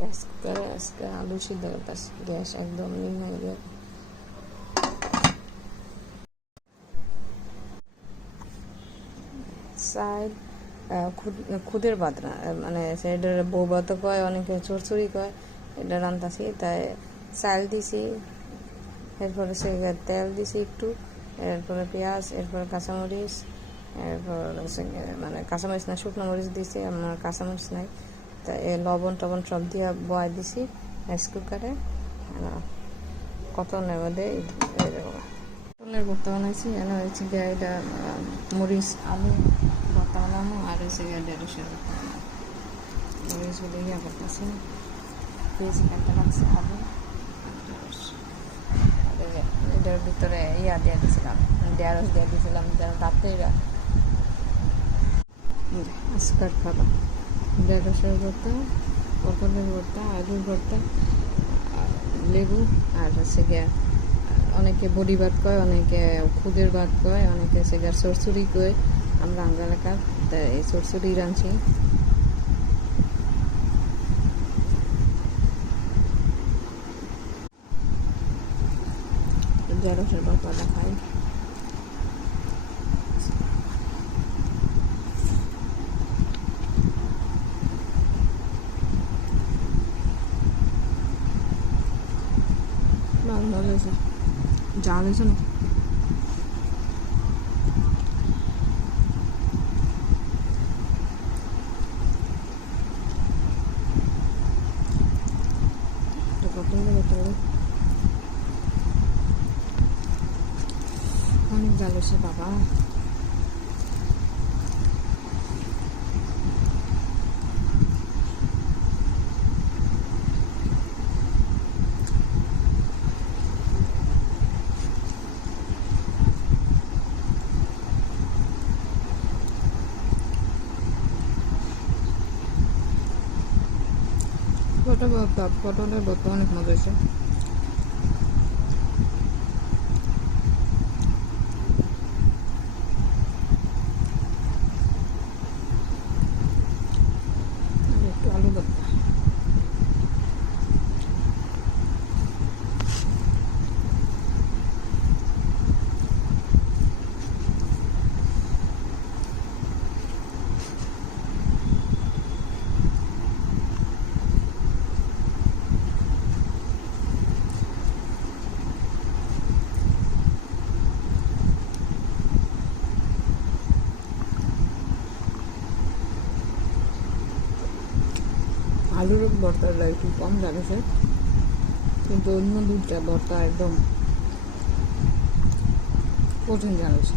Rice কুকারে আজকে আলু সিদ্ধ করতেছি, গ্যাস একদম নিম্ন দিয়ে। সাইড খুদের ভাত না, মানে সেটার বউ ভাতও কয়, অনেকে চড়চড়ি কয়। এটা রান্তাছি, তাই চাল দিছি, এরপরে সে তেল দিছি একটু, এরপরে পেঁয়াজ, এরপরে কাঁচামরিচ, এরপর মানে কাঁচামরিচ না শুকনো মরিচ দিছি, আমার কাঁচামরিচ নাই, তাই লবণ টবণ সব দিয়ে বয় দিছি রাইস কুকারে। কতনের মধ্যে পটলের ভর্তা বানাইছি, এনে হয়েছে গিয়ে এটা মরিচ আলু ভর্তা বানাবো, আর হয়েছে গিয়ে ঢেঁড়সের ভর্তা বানাবো। মরিচগুলো ইয়া করতেছি, পেঁয়াজি কাটতে লাগছে, আলু ঢেঁড়স। এটার ভিতরে ইয়া দিয়ে দিয়েছিলাম, ঢেঁড়স দিয়ে দিয়েছিলাম, যেন রাত্রে আজকার খাবার ঢেঁড়সের ভর্তা, পটলের ভর্তা, আলুর ভর্তা, লেবু, আর হচ্ছে গিয়া অনেকে বড়ি ভাত কয়, অনেকে খুদের ভাত কয়, অনেকে সেগার চরচুরি কয়। আমরা এলাকার এই চরচুরি রাঁধছি। ঢেঁড়সের ভর্তাটা খাই। ভালো হয়েছে, জাল হয়েছে না? অনেক জাল হয়েছে বাবা। পটলের ভর্তা অনেক মজা হয়েছে। একটু আলু ভর্তা। আলুর ভর্তাটা একটু কম লাগছে, কিন্তু অন্য দুধটা ভর্তা একদম কঠিন জানিস।